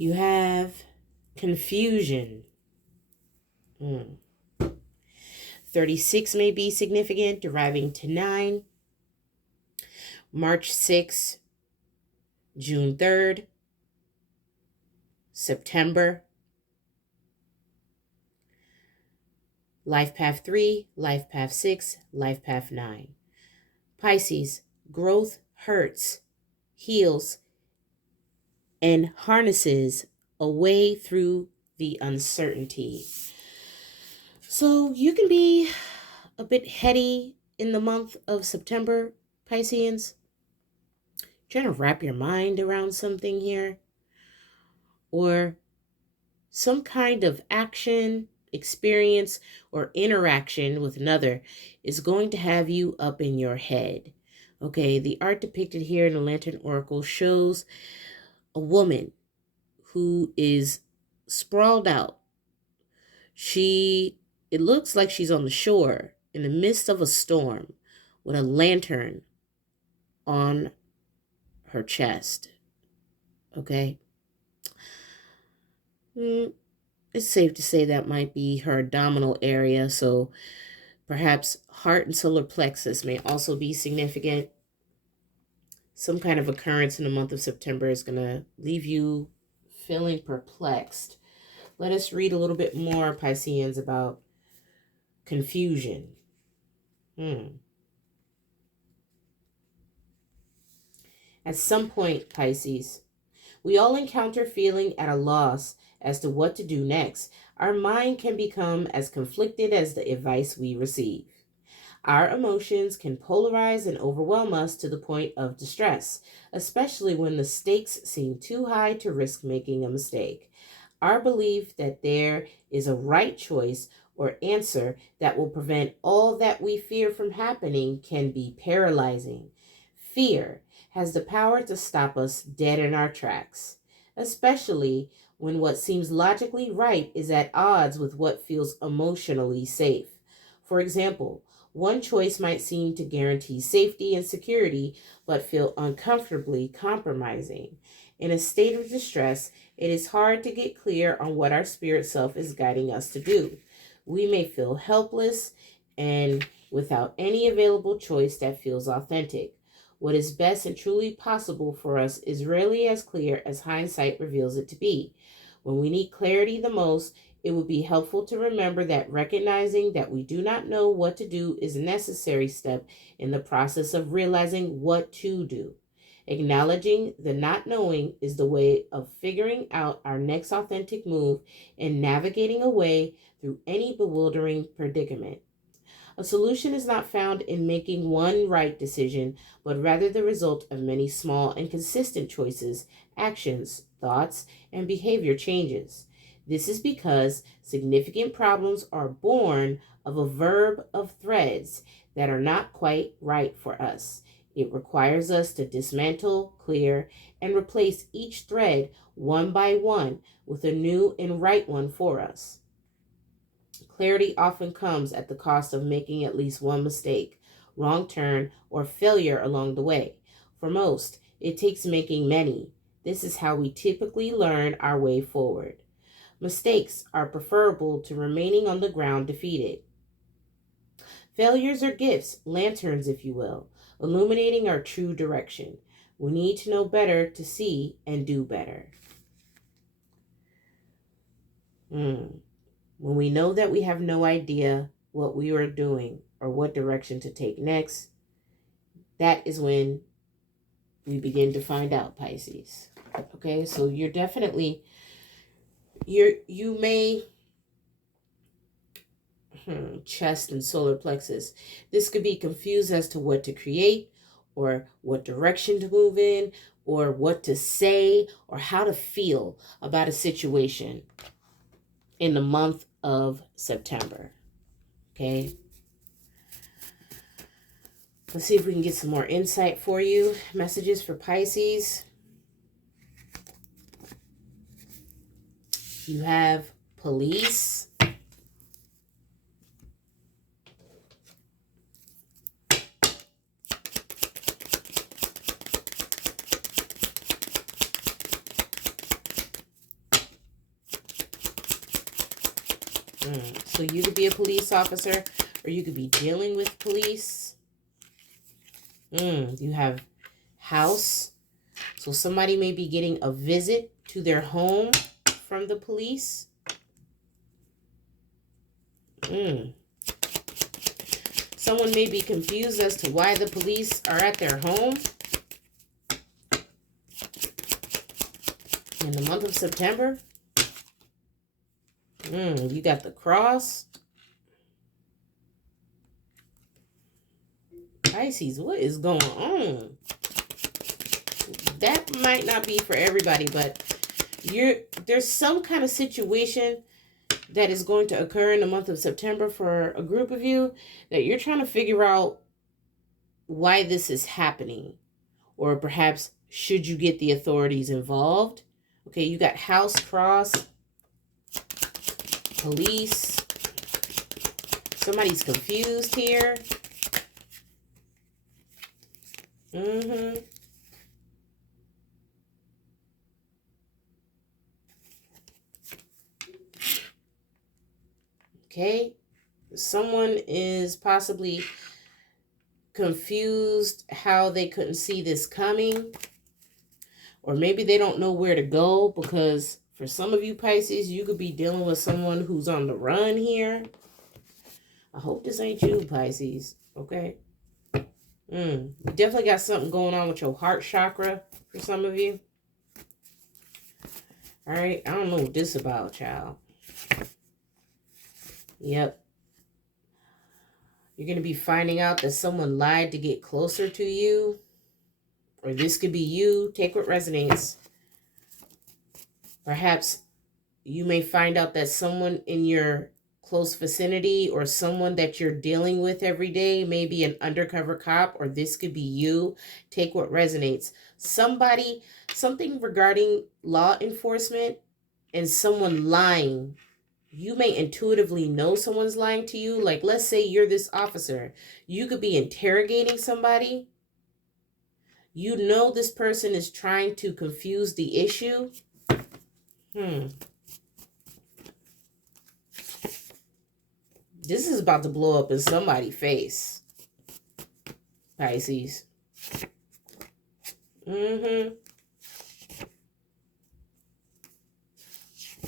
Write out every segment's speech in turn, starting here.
You have confusion. 36 may be significant, deriving to 9. March 6th, June 3rd, September. Life path 3, life path 6, life path 9. Pisces, growth hurts, heals, and harnesses a way through the uncertainty. So you can be a bit heady in the month of September, Pisceans. Trying to wrap your mind around something here, or some kind of action, experience, or interaction with another is going to have you up in your head. Okay, the art depicted here in the Lantern Oracle shows a woman who is sprawled out. It looks like she's on the shore in the midst of a storm with a lantern on her chest. Okay? It's safe to say that might be her abdominal area, so perhaps heart and solar plexus may also be significant. Some kind of occurrence in the month of September is going to leave you feeling perplexed. Let us read a little bit more, Pisceans, about confusion. At some point, Pisces, we all encounter feeling at a loss as to what to do next. Our mind can become as conflicted as the advice we receive. Our emotions can polarize and overwhelm us to the point of distress, especially when the stakes seem too high to risk making a mistake. Our belief that there is a right choice or answer that will prevent all that we fear from happening can be paralyzing. Fear has the power to stop us dead in our tracks, especially when what seems logically right is at odds with what feels emotionally safe. For example, one choice might seem to guarantee safety and security, but feel uncomfortably compromising. In a state of distress, it is hard to get clear on what our spirit self is guiding us to do. We may feel helpless and without any available choice that feels authentic. What is best and truly possible for us is rarely as clear as hindsight reveals it to be. When we need clarity the most, it would be helpful to remember that recognizing that we do not know what to do is a necessary step in the process of realizing what to do. Acknowledging the not knowing is the way of figuring out our next authentic move and navigating a way through any bewildering predicament. A solution is not found in making one right decision, but rather the result of many small and consistent choices, actions, thoughts, and behavior changes. This is because significant problems are born of a verb of threads that are not quite right for us. It requires us to dismantle, clear, and replace each thread one by one with a new and right one for us. Clarity often comes at the cost of making at least one mistake, wrong turn, or failure along the way. For most, it takes making many. This is how we typically learn our way forward. Mistakes are preferable to remaining on the ground defeated. Failures are gifts, lanterns, if you will, illuminating our true direction. We need to know better to see and do better. When we know that we have no idea what we are doing or what direction to take next, that is when we begin to find out, Pisces. Okay, so you're definitely, you may, chest and solar plexus. This could be confused as to what to create or what direction to move in or what to say or how to feel about a situation in the month of September. Okay. Let's see if we can get some more insight for you. Messages for Pisces. You have police. So you could be a police officer, or you could be dealing with police. You have house. So somebody may be getting a visit to their home from the police. Someone may be confused as to why the police are at their home in the month of September. You got the cross. Pisces, what is going on? That might not be for everybody, but there's some kind of situation that is going to occur in the month of September for a group of you that you're trying to figure out why this is happening, or perhaps should you get the authorities involved. Okay, you got house, cross, police. Somebody's confused here. Okay, someone is possibly confused how they couldn't see this coming, or maybe they don't know where to go, because for some of you Pisces, you could be dealing with someone who's on the run here. I hope this ain't you, Pisces. Okay. You definitely got something going on with your heart chakra for some of you. All right. I don't know what this is about, child. Yep. You're going to be finding out that someone lied to get closer to you. Or this could be you. Take what resonates. Perhaps you may find out that someone in your close vicinity, or someone that you're dealing with every day, may be an undercover cop, or this could be you. Take what resonates. Something regarding law enforcement and someone lying. You may intuitively know someone's lying to you. Like, let's say you're this officer. You could be interrogating somebody. You know this person is trying to confuse the issue. This is about to blow up in somebody's face, Pisces.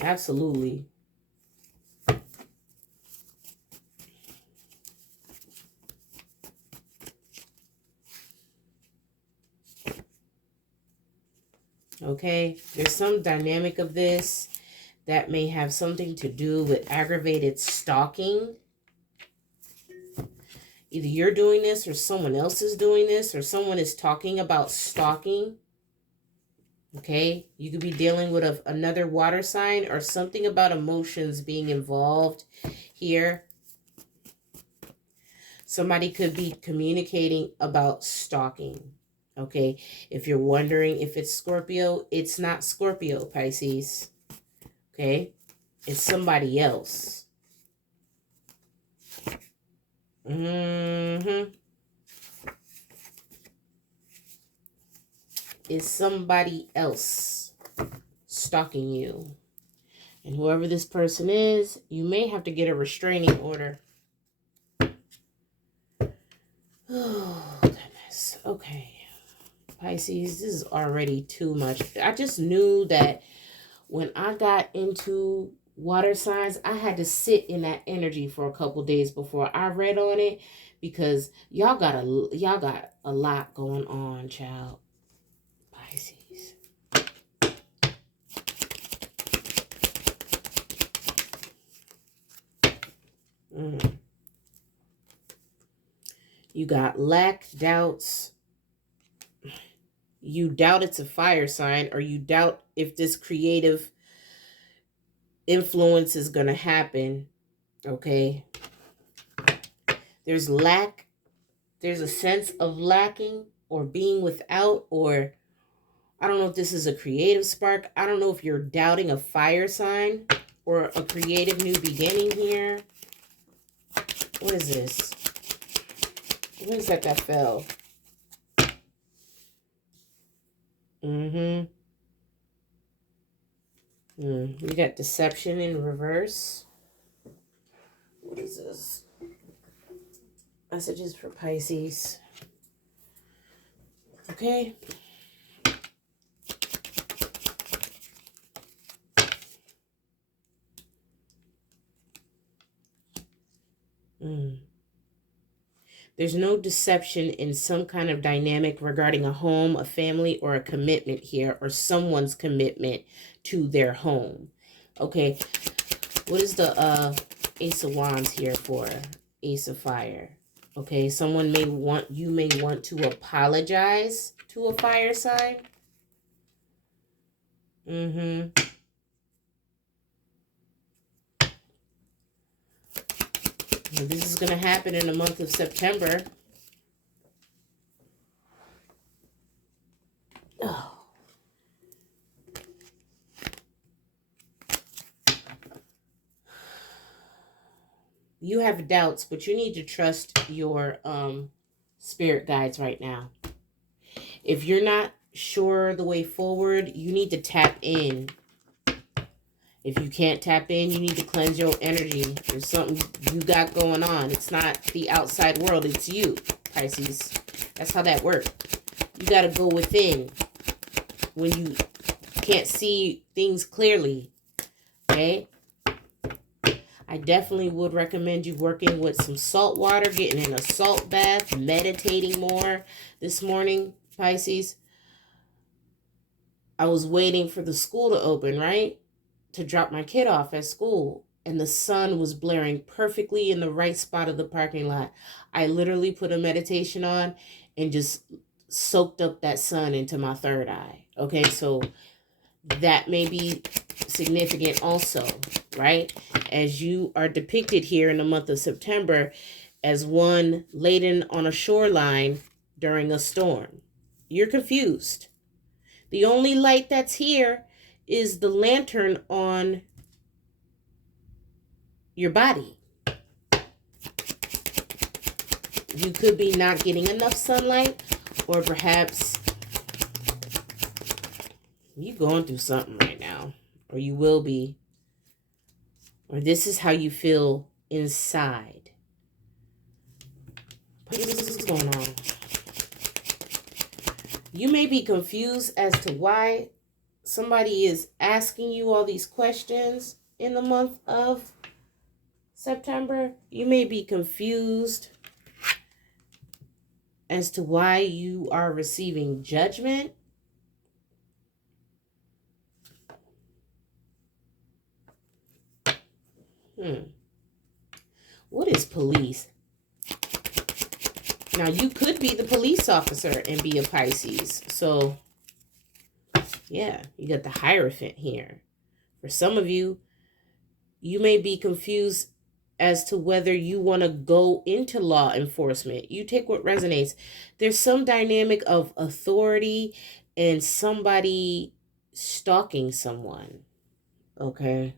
Absolutely. Okay, there's some dynamic of this that may have something to do with aggravated stalking. Either you're doing this, or someone else is doing this, or someone is talking about stalking. Okay, you could be dealing with another water sign, or something about emotions being involved here. Somebody could be communicating about stalking. Okay, if you're wondering if it's Scorpio, it's not Scorpio, Pisces. Okay, it's somebody else. Is somebody else stalking you. And whoever this person is, you may have to get a restraining order. Oh, goodness. Okay. Pisces, this is already too much. I just knew that when I got into water signs, I had to sit in that energy for a couple days before I read on it, because y'all got a lot going on, child. Pisces. You got lack, doubts. You doubt it's a fire sign, or you doubt if this creative influence is going to happen. Okay. There's lack. There's a sense of lacking or being without, or I don't know if this is a creative spark. I don't know if you're doubting a fire sign or a creative new beginning here. What is this? What is that fell? We got deception in reverse. What is this? Messages for Pisces. Okay. There's no deception in some kind of dynamic regarding a home, a family, or a commitment here, or someone's commitment to their home. Okay. What is the Ace of Wands here for? Ace of Fire. Okay, you may want to apologize to a fire sign. This is going to happen in the month of September. Oh. You have doubts, but you need to trust your spirit guides right now. If you're not sure the way forward, you need to tap in. If you can't tap in, you need to cleanse your energy. There's something you got going on. It's not the outside world. It's you, Pisces. That's how that works. You got to go within when you can't see things clearly. Okay? I definitely would recommend you working with some salt water, getting in a salt bath, meditating more this morning, Pisces. I was waiting for the school to open, right? To drop my kid off at school. And the sun was blaring perfectly in the right spot of the parking lot. I literally put a meditation on and just soaked up that sun into my third eye. Okay, so that may be significant also, right? As you are depicted here in the month of September as one laden on a shoreline during a storm. You're confused. The only light that's here is the lantern on your body. You could be not getting enough sunlight, or perhaps you're going through something right now, or you will be, or this is how you feel inside. What is going on? You may be confused as to why somebody is asking you all these questions in the month of September. You may be confused as to why you are receiving judgment. What is police? Now, you could be the police officer and be a Pisces. So, yeah, you got the Hierophant here. For some of you, you may be confused as to whether you want to go into law enforcement. You take what resonates. There's some dynamic of authority and somebody stalking someone. Okay.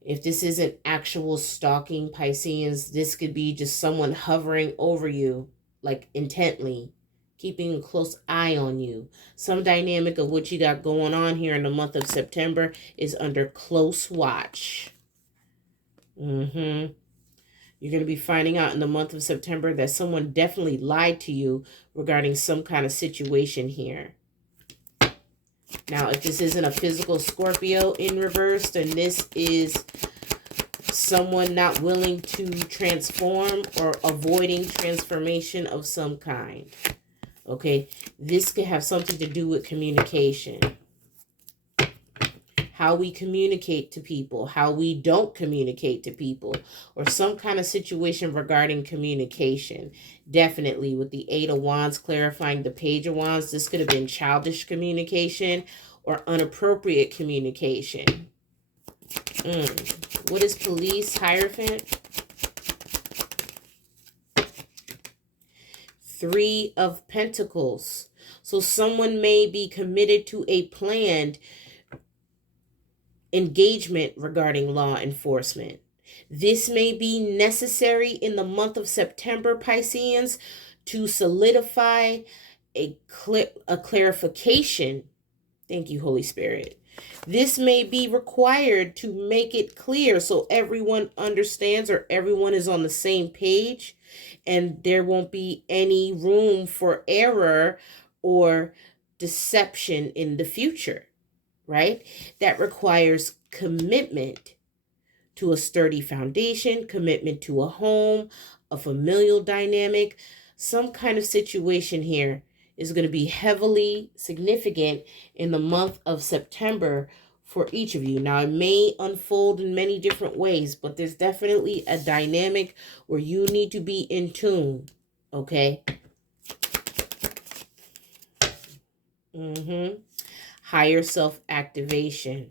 If this isn't actual stalking, Pisceans, this could be just someone hovering over you, like intently, keeping a close eye on you. Some dynamic of what you got going on here in the month of September is under close watch. You're going to be finding out in the month of September that someone definitely lied to you regarding some kind of situation here. Now, if this isn't a physical Scorpio in reverse, then this is someone not willing to transform or avoiding transformation of some kind. Okay, this could have something to do with communication. How we communicate to people, how we don't communicate to people, or some kind of situation regarding communication. Definitely with the Eight of Wands clarifying the Page of Wands, this could have been childish communication or inappropriate communication. What is police, Hierophant? Three of Pentacles. So someone may be committed to a planned engagement regarding law enforcement. This may be necessary in the month of September, Pisceans, to solidify a clarification. Thank you, Holy Spirit. This may be required to make it clear so everyone understands or everyone is on the same page, and there won't be any room for error or deception in the future, right? That requires commitment to a sturdy foundation, commitment to a home, a familial dynamic. Some kind of situation here is going to be heavily significant in the month of September for each of you. Now, it may unfold in many different ways, but there's definitely a dynamic where you need to be in tune, okay? Higher self-activation.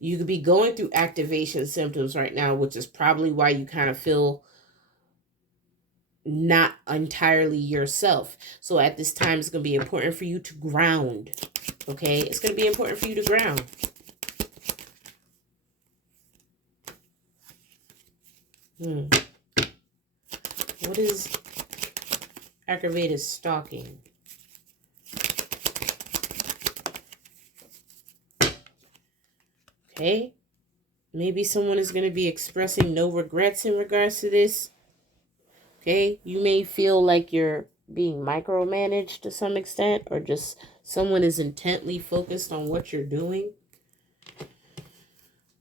You could be going through activation symptoms right now, which is probably why you kind of feel not entirely yourself. So at this time, it's going to be important for you to ground. Okay? It's going to be important for you to ground. What is aggravated stalking? Okay? Maybe someone is going to be expressing no regrets in regards to this. Okay? You may feel like you're being micromanaged to some extent, or just someone is intently focused on what you're doing.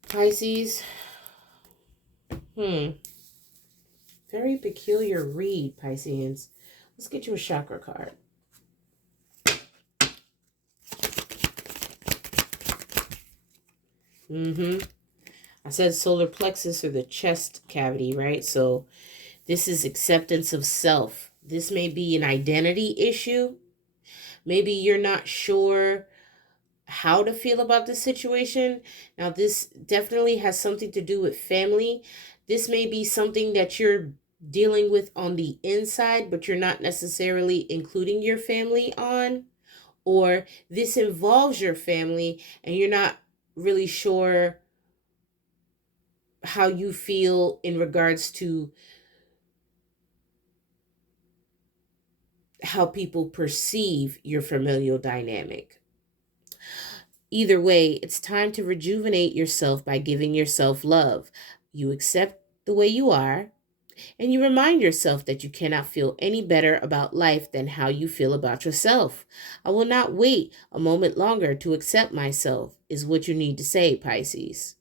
Pisces. Very peculiar read, Pisceans. Let's get you a chakra card. I said solar plexus or the chest cavity, right? So this is acceptance of self. This may be an identity issue. Maybe you're not sure how to feel about the situation. Now, this definitely has something to do with family. This may be something that you're dealing with on the inside, but you're not necessarily including your family on. Or this involves your family and you're not really sure how you feel in regards to how people perceive your familial dynamic. Either way, it's time to rejuvenate yourself by giving yourself love. You accept the way you are, and you remind yourself that you cannot feel any better about life than how you feel about yourself. I will not wait a moment longer to accept myself, is what you need to say, Pisces.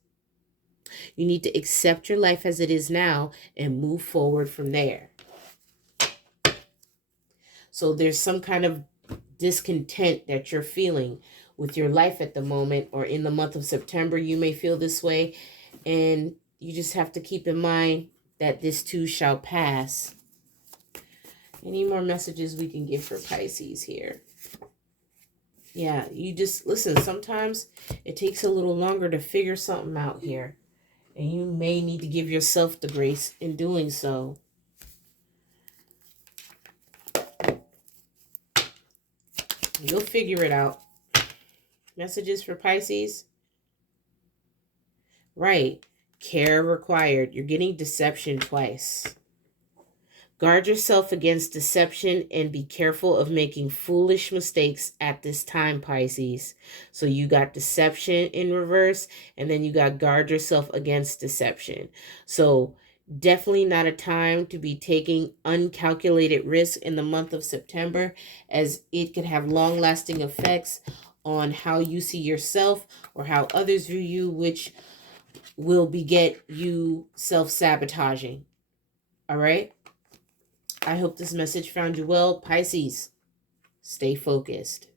You need to accept your life as it is now and move forward from there. So there's some kind of discontent that you're feeling with your life at the moment, or in the month of September, you may feel this way. And you just have to keep in mind that this too shall pass. Any more messages we can give for Pisces here? Yeah, you just listen. Sometimes it takes a little longer to figure something out here. And you may need to give yourself the grace in doing so. You'll figure it out. Messages for Pisces? Right. Care required. You're getting deception twice. Guard yourself against deception and be careful of making foolish mistakes at this time, Pisces. So you got deception in reverse, and then you got guard yourself against deception. So definitely not a time to be taking uncalculated risks in the month of September, as it could have long-lasting effects on how you see yourself or how others view you, which will beget you self-sabotaging. All right? I hope this message found you well. Pisces, stay focused.